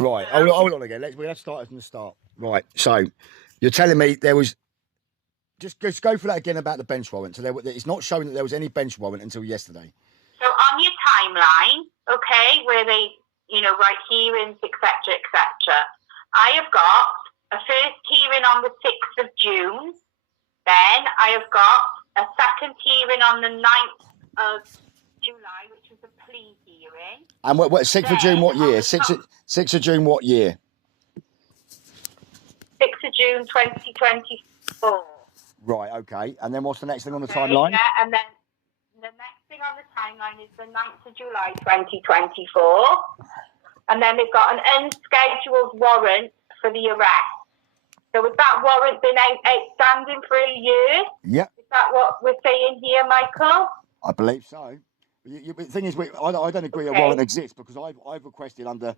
Right, So, hold on again. Let's start from the start. Right, so you're telling me there was just go for that again about the bench warrant. So it's not showing that there was any bench warrant until yesterday. so on your timeline, okay, where they, write hearings, etc., etc., I have got a first hearing on the 6th of June. Then I have got a second hearing on the 9th of July, which was a plea hearing. And what 6th of June, what year? 6th of June, what year? 6th of June, 2024. Right, okay. And then what's the next thing on the timeline? Yeah, and then the next thing on the timeline is the 9th of July, 2024. And then they've got an unscheduled warrant for the arrest. So has that warrant been outstanding for a year? Yep. Is that what we're saying here, Michael? I believe so. The thing is, I don't agree a warrant exists because I've requested under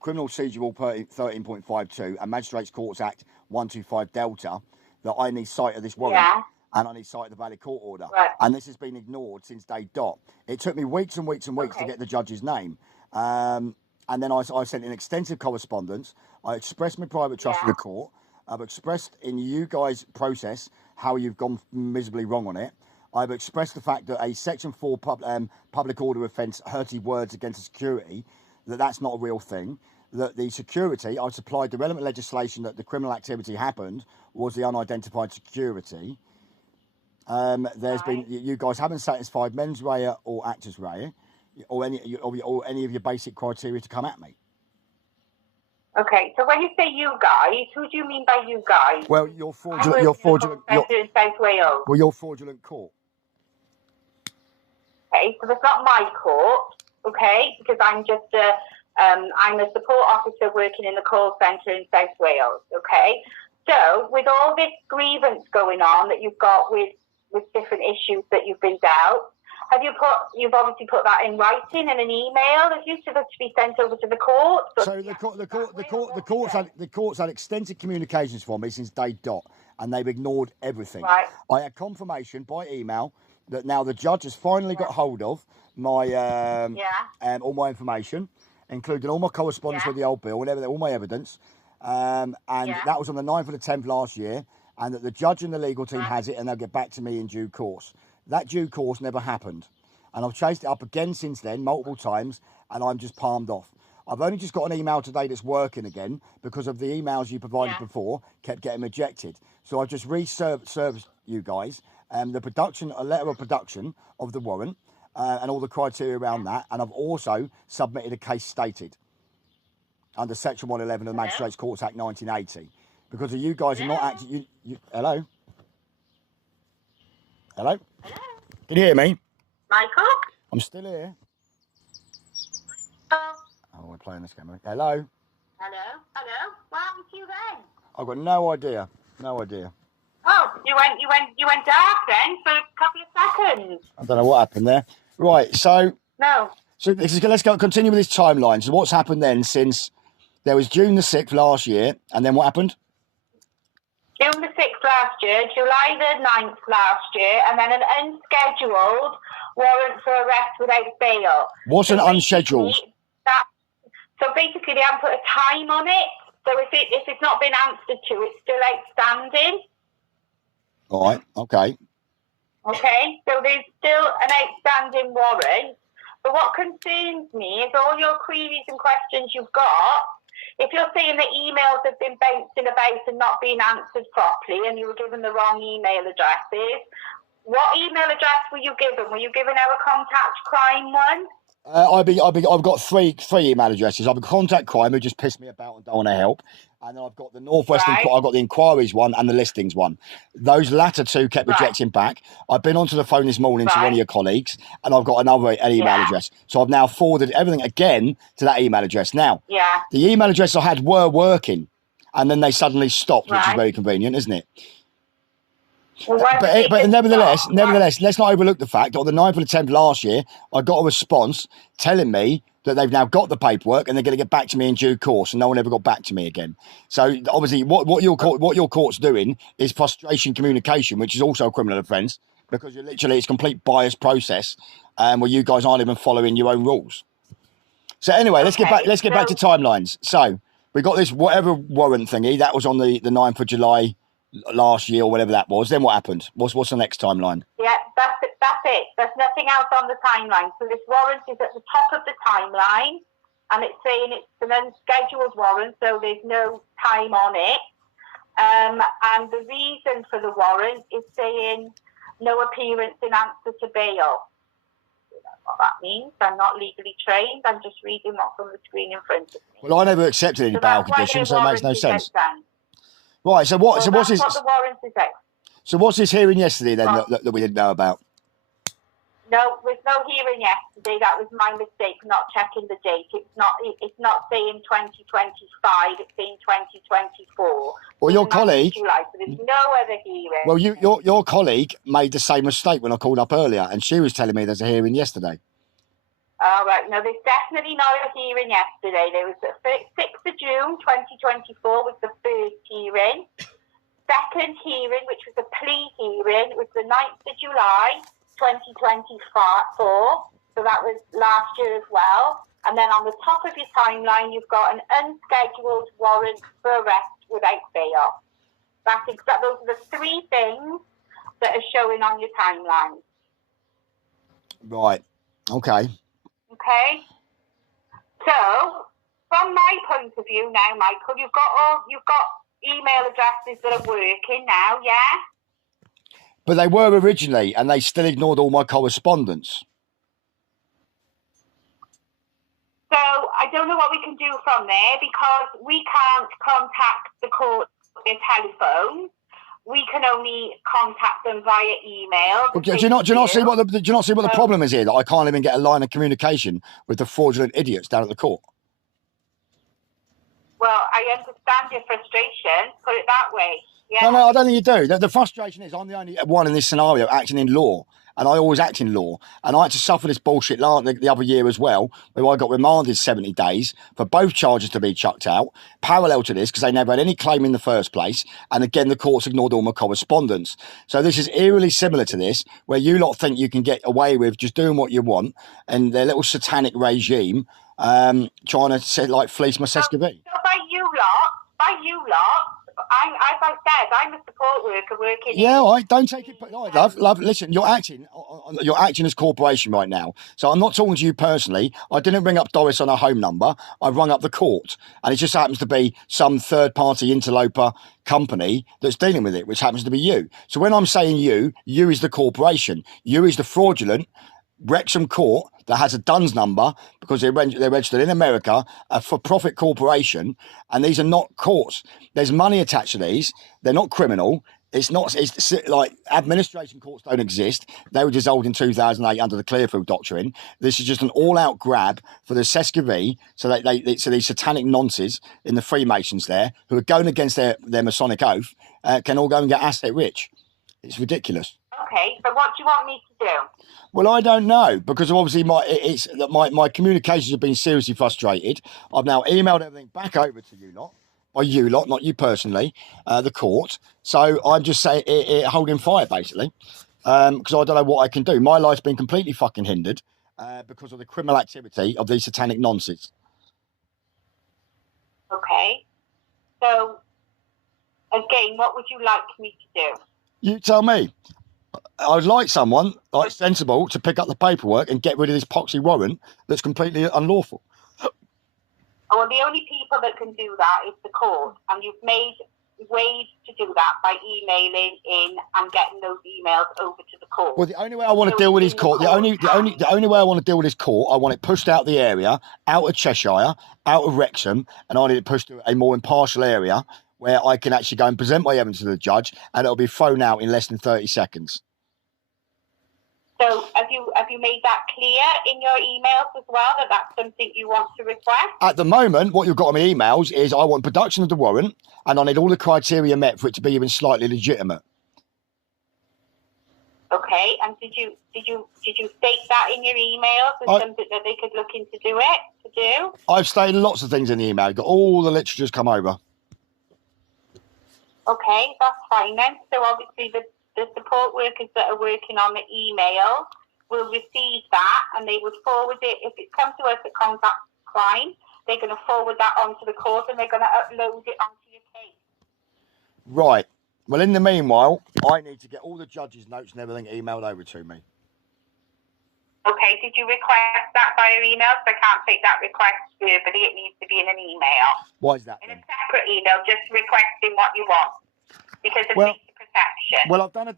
Criminal Procedural 13.52 and Magistrates Courts Act 125 Delta that I need sight of this warrant and I need sight of the valid court order. Right. And this has been ignored since day dot. It took me weeks and weeks and weeks to get the judge's name. And then I sent in extensive correspondence. I expressed my private trust in the court. I've expressed in you guys' process how you've gone miserably wrong on it. I've expressed the fact that a Section 4 public order offence, hurty words against security, that's not a real thing. That the security, I supplied the relevant legislation that the criminal activity happened was the unidentified security. There's been, you guys haven't satisfied mens rea or actus rea or any of your basic criteria to come at me. Okay, so when you say you guys, who do you mean by you guys? Well, you're fraudulent. You're fraudulent. In South Wales. Well, you're fraudulent court. Okay, so that's not my court. Okay, because I'm just I'm a support officer working in the call centre in South Wales. Okay, so with all this grievance going on that you've got with different issues that you've been dealt. You've obviously put that in writing in an email, have you, to be sent over to the court? So the court's had extensive communications for me since day dot, and they've ignored everything. Right. I had confirmation by email that now the judge has finally got hold of my all my information, including all my correspondence with the old bill and everything, all my evidence, and that was on the 9th of the 10th last year, and that the judge and the legal team has it, and they'll get back to me in due course. That due course never happened. And I've chased it up again since then, multiple times, and I'm just palmed off. I've only just got an email today that's working again because of the emails you provided before kept getting rejected. So I've just served you guys a letter of production of the warrant and all the criteria around that. And I've also submitted a case stated under Section 111 of the Magistrates Courts Act 1980. Because of you guys are not acting... Hello? Hello? Can you hear me? Michael? I'm still here. Oh, we're playing this game. Hello? Hello? What happened to you then? I've got no idea. No idea. Oh, you went dark then for a couple of seconds. I don't know what happened there. Right, so... No. So let's continue with this timeline. So what's happened then since there was June the 6th last year, and then what happened? June the 6th last year, July the 9th last year, and then an unscheduled warrant for arrest without bail. What's an unscheduled? So basically they haven't put a time on it. So if it's not been answered to, it's still outstanding. All right, okay. Okay, so there's still an outstanding warrant. But what concerns me is all your queries and questions you've got. If you're saying that emails have been bouncing about and not being answered properly and you were given the wrong email addresses, what email address were you given? Were you given our contact crime one? I've got three email addresses. I've got contact crime who just pissed me about and don't want to help, and then I've got the Northwestern. I've got the inquiries one and the listings one. Those latter two kept rejecting back. I've been onto the phone this morning to one of your colleagues, and I've got another email address. So I've now forwarded everything again to that email address. Now, the email address I had were working, and then they suddenly stopped, which is very convenient, isn't it? Well, but nevertheless, let's not overlook the fact that on the 9th of the 10th last year, I got a response telling me that they've now got the paperwork and they're going to get back to me in due course, and no one ever got back to me again. So obviously, what your court's doing is frustration communication, which is also a criminal offence because it's complete biased process, where you guys aren't even following your own rules. So anyway, let's get back to timelines. So we got this whatever warrant thingy that was on the 9th of July last year or whatever that was. Then what happened? What's the next timeline? Yeah, that's it. There's nothing else on the timeline. So this warrant is at the top of the timeline, and it's saying it's an unscheduled warrant, so there's no time on it. And the reason for the warrant is saying no appearance in answer to bail. What that means. I'm not legally trained. I'm just reading what's on the screen in front of me. Well, I never accepted any bail conditions, so it makes no sense. Right. So what's this? What the warrant is like. So what's this hearing yesterday then that we didn't know about? No, there's no hearing yesterday. That was my mistake, not checking the date. It's not saying 2025. It's saying 2024. Well, your colleague. July, so there's no other hearing. Well, your colleague made the same mistake when I called up earlier, and she was telling me there's a hearing yesterday. All right. No, there's definitely not a hearing yesterday. There was the 6th of June, 2024 was the first hearing. Second hearing, which was a plea hearing, was the 9th of July, 2024. So that was last year as well. And then on the top of your timeline, you've got an unscheduled warrant for arrest without bail. Those are the three things that are showing on your timeline. Right. Okay. Okay. So, from my point of view now, Michael, you've got email addresses that are working now, yeah? But they were originally, and they still ignored all my correspondence. So I don't know what we can do from there, because we can't contact the court via telephone. We can only contact them via email. Well, do you not see what the problem is here? That I can't even get a line of communication with the fraudulent idiots down at the court. Well, I understand your frustration. Put it that way. Yeah. No, I don't think you do. The frustration is I'm the only one in this scenario acting in law, and I always act in law. And I had to suffer this bullshit the other year as well, where I got remanded 70 days for both charges to be chucked out, parallel to this, because they never had any claim in the first place. And again, the courts ignored all my correspondence. So this is eerily similar to this, where you lot think you can get away with just doing what you want, and their little satanic regime trying to fleece my Sescovite. So by you lot, as I said, I'm a support worker working. Yeah, I don't take it. Love. Listen, you're acting as corporation right now. So I'm not talking to you personally. I didn't ring up Doris on her home number. I rung up the court, and it just happens to be some third-party interloper company that's dealing with it, which happens to be you. So when I'm saying you is the corporation. You is the fraudulent Wrexham court that has a DUNS number because they're registered in America, a for-profit corporation, and these are not courts. There's money attached to these. They're not criminal. It's like administration courts don't exist. They were dissolved in 2008 under the Clearfield Doctrine. This is just an all-out grab for the Sescovite, so these satanic nonces in the Freemasons there who are going against their Masonic oath can all go and get asset rich. It's ridiculous. Okay, so what do you want me to do? Well, I don't know, because obviously my communications have been seriously frustrated. I've now emailed everything back over to you lot, by you lot, not you personally, the court. So I'm just saying, holding fire, basically, because I don't know what I can do. My life's been completely fucking hindered because of the criminal activity of these satanic nonsense. Okay. So, again, what would you like me to do? You tell me. I'd like someone sensible to pick up the paperwork and get rid of this poxy warrant that's completely unlawful. Well, the only people that can do that is the court, and you've made ways to do that by emailing in and getting those emails over to the court. Well, the only way I want to deal with this court, the only way I want to deal with this court, I want it pushed out the area, out of Cheshire, out of Wrexham, and I need it pushed to a more impartial area where I can actually go and present my evidence to the judge, and it'll be thrown out in less than 30 seconds. So have you made that clear in your emails as well, that that's something you want to request? At the moment, what you've got on my emails is I want production of the warrant, and I need all the criteria met for it to be even slightly legitimate. Okay, and did you state that in your emails as something that they could look into do? I've stated lots of things in the email. Got all the literature's come over. Okay, that's fine then. So obviously the support workers that are working on the email will receive that, and they would forward it. If it comes to us at fine. They're going to forward that onto the court and they're going to upload it onto your case. Right. Well, in the meanwhile, I need to get all the judges' notes and everything emailed over to me. Okay, did you request that via email? So I can't take that request verbally. It needs to be in an email. Why is that? In a separate email, just requesting what you want because of data protection. Well, I've done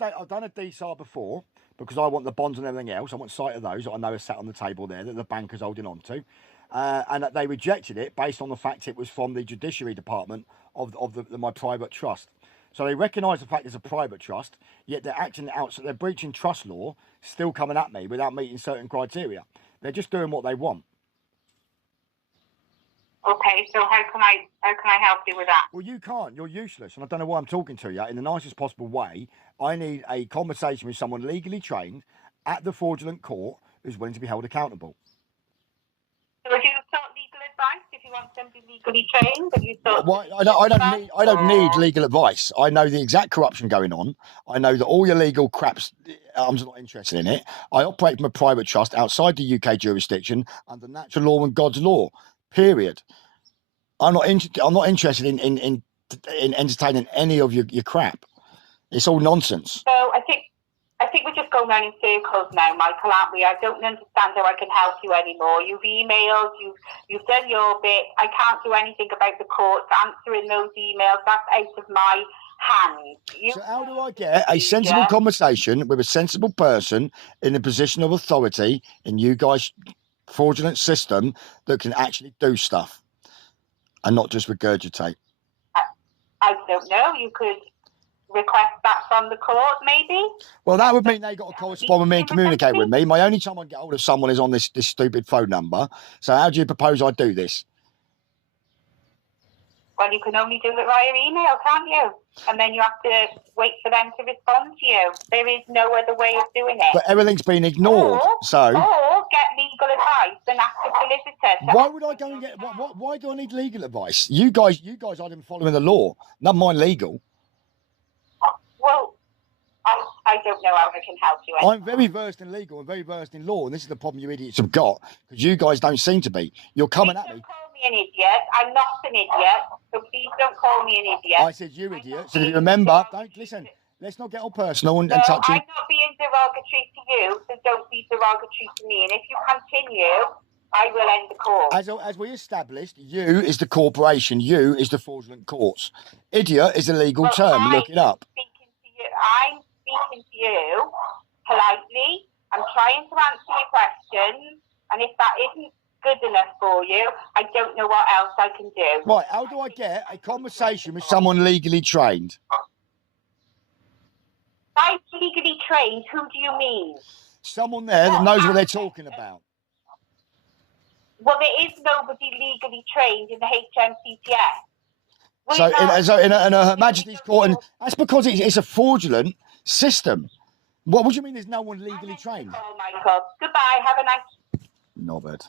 a DSAR before because I want the bonds and everything else. I want sight of those that I know are sat on the table there that the banker's holding on to. And that they rejected it based on the fact it was from the judiciary department of my private trust. So they recognise the fact it's a private trust, yet they're acting out, so they're breaching trust law, still coming at me without meeting certain criteria. They're just doing what they want. Okay, so how can I help you with that? Well, you can't. You're useless, and I don't know why I'm talking to you in the nicest possible way. I need a conversation with someone legally trained at the fraudulent court who's willing to be held accountable. So if you sought legal advice, if you want somebody legally trained, but you thought... Well, I don't need legal advice. I know the exact corruption going on. I know that all your legal crap's... I'm just not interested in it. I operate from a private trust outside the UK jurisdiction under natural law and God's law. Period. I'm not interested in entertaining any of your crap. It's all nonsense. So I think we're just going around in circles now, Michael, aren't we? I don't understand how I can help you anymore. You've emailed, you've done your bit. I can't do anything about the courts answering those emails. That's out of my hands. So how do I get a sensible conversation with a sensible person in a position of authority in you guys' fraudulent system that can actually do stuff and not just regurgitate? I don't know. You could request that from the court, maybe? Well, that would mean they got to correspond with me and communicate with me. My only time I can get hold of someone is on this stupid phone number. So how do you propose I do this? Well, you can only do it via email, can't you? And then you have to wait for them to respond to you. There is no other way of doing it. But everything's been ignored. Or get legal advice and ask a solicitor. Why would I go and get... Why do I need legal advice? You guys aren't even following the law. Not mine legal. Well, I don't know how I can help you. I'm very versed in legal and very versed in law, and this is the problem you idiots have got, because you guys don't seem to be. You're coming at me. Don't call me an idiot. I'm not an idiot, so please don't call me an idiot. I said you idiot. So if you remember, don't listen. Let's not get all personal and touchy. I'm not being derogatory to you, so don't be derogatory to me. And if you continue, I will end the call. As we established, you is the corporation. You is the fraudulent courts. Idiot is a legal term. Look it up. I'm speaking to you politely. I'm trying to answer your questions, and if that isn't good enough for you, I don't know what else I can do. Right, how do I get a conversation with someone legally trained? By legally trained, who do you mean? Someone there that knows what they're talking about. Well, there is nobody legally trained in the HMCTS. So in Her Majesty's Court, and that's because it's a fraudulent system. What do you mean there's no one legally trained? Oh, Michael. Goodbye. Have a nice... Knobhead.